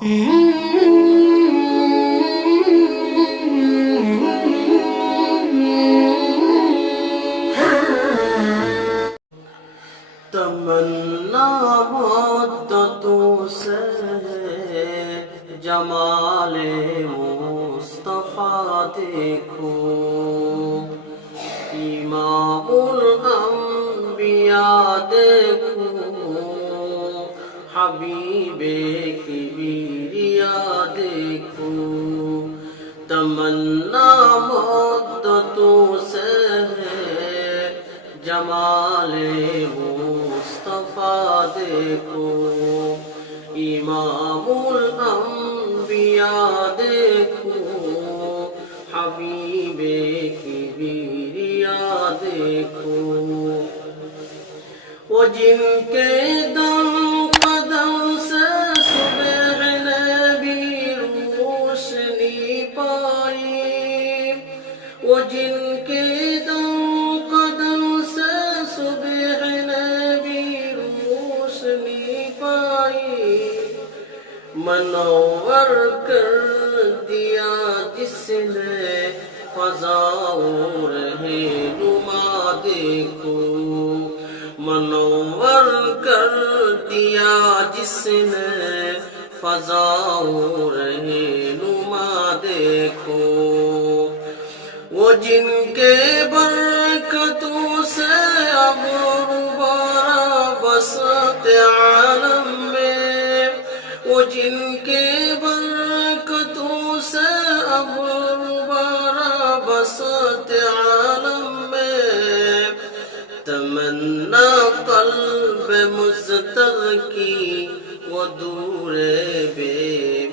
تمنا مدتوں سے جمال مصطفیٰ دیکھو، امام الانبیاء دیکھو، حبیب کبریا دیکھو۔ تمنا مدتوں سے جمال مصطفیٰ دیکھو، امام الانبیاء دیکھو، حبیب کبریا دیکھو۔ وہ جن کے دم قدم سے صبح نبی روشنی پائی، وہ جن کے دم قدم سے صبح نبی روشنی پائی، منور کر دیا جس نے فضاؤں رہنما دیکھو، منور کر دیا جس نے فضاؤں رہنما دیکھو۔ وہ جن کے برکتوں سے غبارہ بسط عالم میں، وہ جن کے برکتوں سے غبارہ بسط عالم میں، تمنا قلب مضطر کی وہ دور بے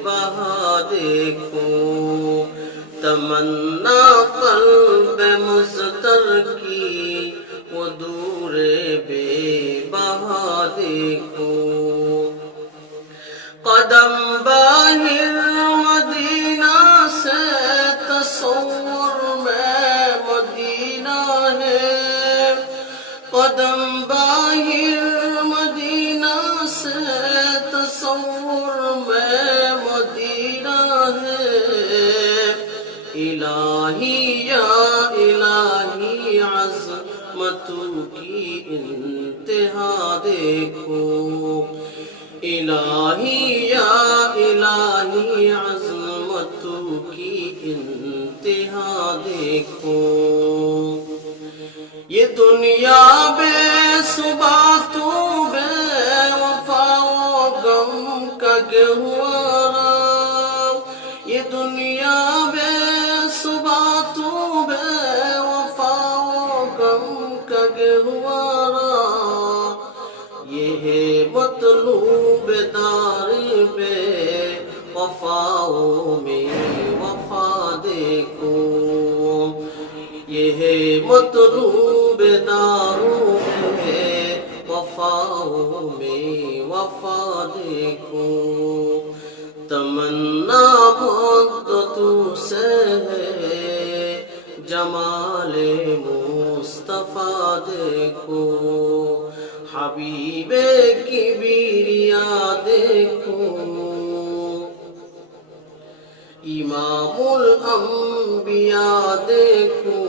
بہا دیکھو، تمنا قلب مضطر کی وہ دور بے بہا دیکھو۔ قدم باہر مدینہ سے تصور میں مدینہ ہے، قدم باہر مدینہ سے تصور میں مدینہ ہے۔ الہی یا الہی عظمتوں کی انتہا دیکھو، الہی یا الہی عظمتوں کی انتہا دیکھو۔ یہ دنیا بے ثبات و بے وفا و غم کا گہوارہ، یہ دنیا بے ثبات و بے وفا و غم کا گہوارہ، یہ ہے مطلوب دار بے وفاؤں میں وفا دیکھو، یہ ہے مطلوب داروں میں وفاؤں میں وفا دیکھو۔ تمنا مدتوں سے جمال مصطفیٰ دیکھو، حبیب کبریا دیکھو، امام الانبیاء دیکھو،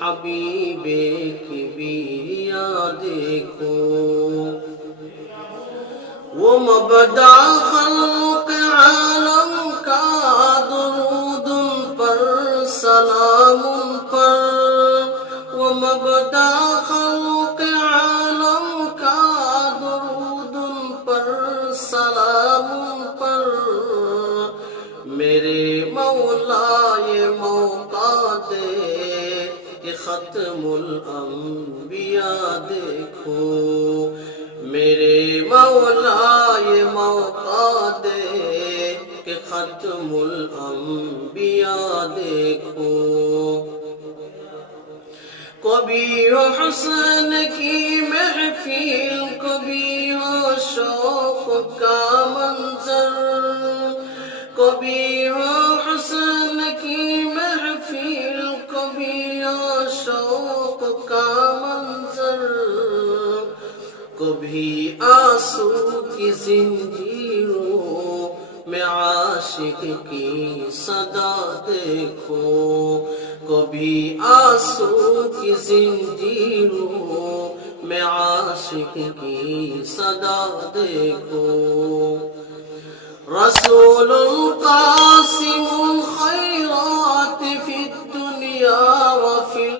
حبیب کبریا دیکھو۔ وہ مبدا خلق عالم کا درود ان پر سلام ان پر، وہ مبدا خلق عالم کا درود ان پر سلام ان پر، میرے مولا یہ موقع دے کہ ختم الانبیاء دیکھو، میرے مولا یہ موقع دے کہ ختم الانبیاء دیکھو۔ کبھی ہو حسن کی محفل، کبھی ہو شوق کا منظر، کبھی ہو حسن کی محفل، کبھی ہو شوق کا منظر، کبھی آنسو کی زنجیروں عاشق کی صدا دیکھو، کبھی آنسو کی زنجیروں میں عاشق کی صدا دیکھو۔ رسول